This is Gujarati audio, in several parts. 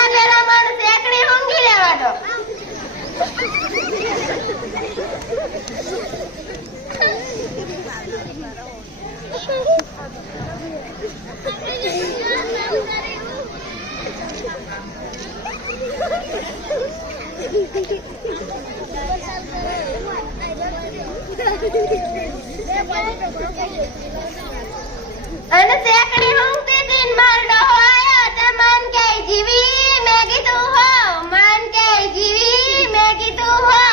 એના પેલા માણસ એકડી ઊંઘી લેવા દો. અને સેકડી ઊંઘતી હતી ને મારો ડોહો આયો તે મન કે જીવી મેં કીધું હો મન કે જીવી મેં કીધું હો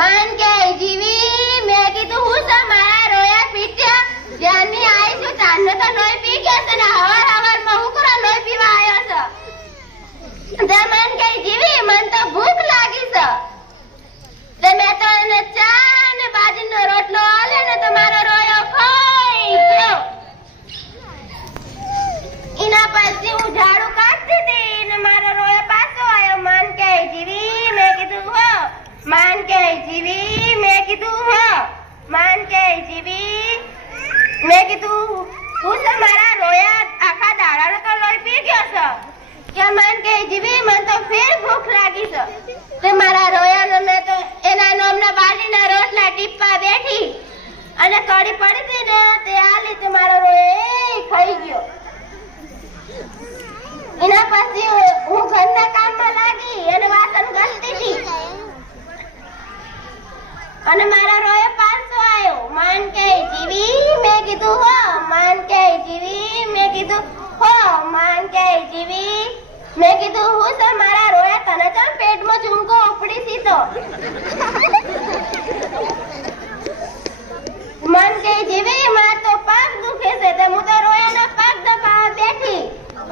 મન કે જીવી મેં કીધું હું છે મારા રોયા પીટ્યા જ્યાંની આવી છું તારનો તો લોહી પી ગયો છે ને હવારમાં હું કરો લોહી પીવા આવ્યો છે તે મન કે જીવી મન તો ભૂખ લાગી છે તે મેં તો એને ચા ને બાજરીનો રોટલો આલે ને તો મારો રોયો ખાઈ ગયો. એના પછી હું ઝાડુ કાઢતી હતી ને મારો રોયો પાછો આવ્યો. મન કે જીવી મેં કીધું હો મન કે જીવી મેં કીધું હો મન કે જીવી મેં કીધું હું તો મારા રોયા આખા દાડાનો તો લોહી પી ગયો છે કે મન કે જીવી મને તો ફેર ભૂખ લાગી છે તે મારા રોયાને મેં તો એના નામના બાજરીના રોટલા ટીપા બેઠી અને કડી પડી હતી ને તે આલી તે મારો રોયો ખાઈ ગયો. એના પછી હું ઘરના કામમાં લાગી અને વાસણ ઘસતી હતી અને મારા રોયો પાછો આવ્યો. મન કે જીવી મેં કીધું હો મન કે જીવી મેં કીધું હો મન કે જીવી મેં કીધું હું છે મારા રોયા તને તો પેટમાં ચૂંકો ઉપડી સીધો. મન કે જીવી માર તો પગ દુખે છે તે હું તો રોયાના પગ દબાવવા બેઠી.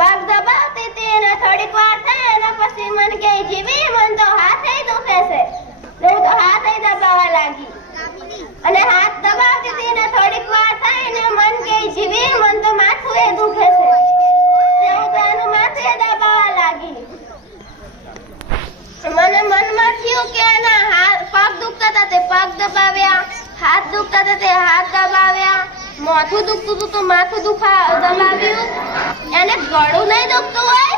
પગ દબાવતી હતી અને થોડીક વાર થાય અને પછી મન કે જીવી મન તો હાથે દુખે છે હું તો હાથે દબાવવા લાગી અને હાથ દબાવતી હતી ને થોડીક વાર થાય ને મન કે જીવી મન તો માથું એ દુખે છે હું તો એનું માથે દબાવવા લાગી. મને મનમાં થયું કે એના પગ દુખતા હતા તે પગ દબાવ્યા હાથ દુખતા હતા તે હાથ દબાવ્યા માથું દુખતું હતું તો માથું દબાવ્યું એને ગળું નહીં દુખતું હોય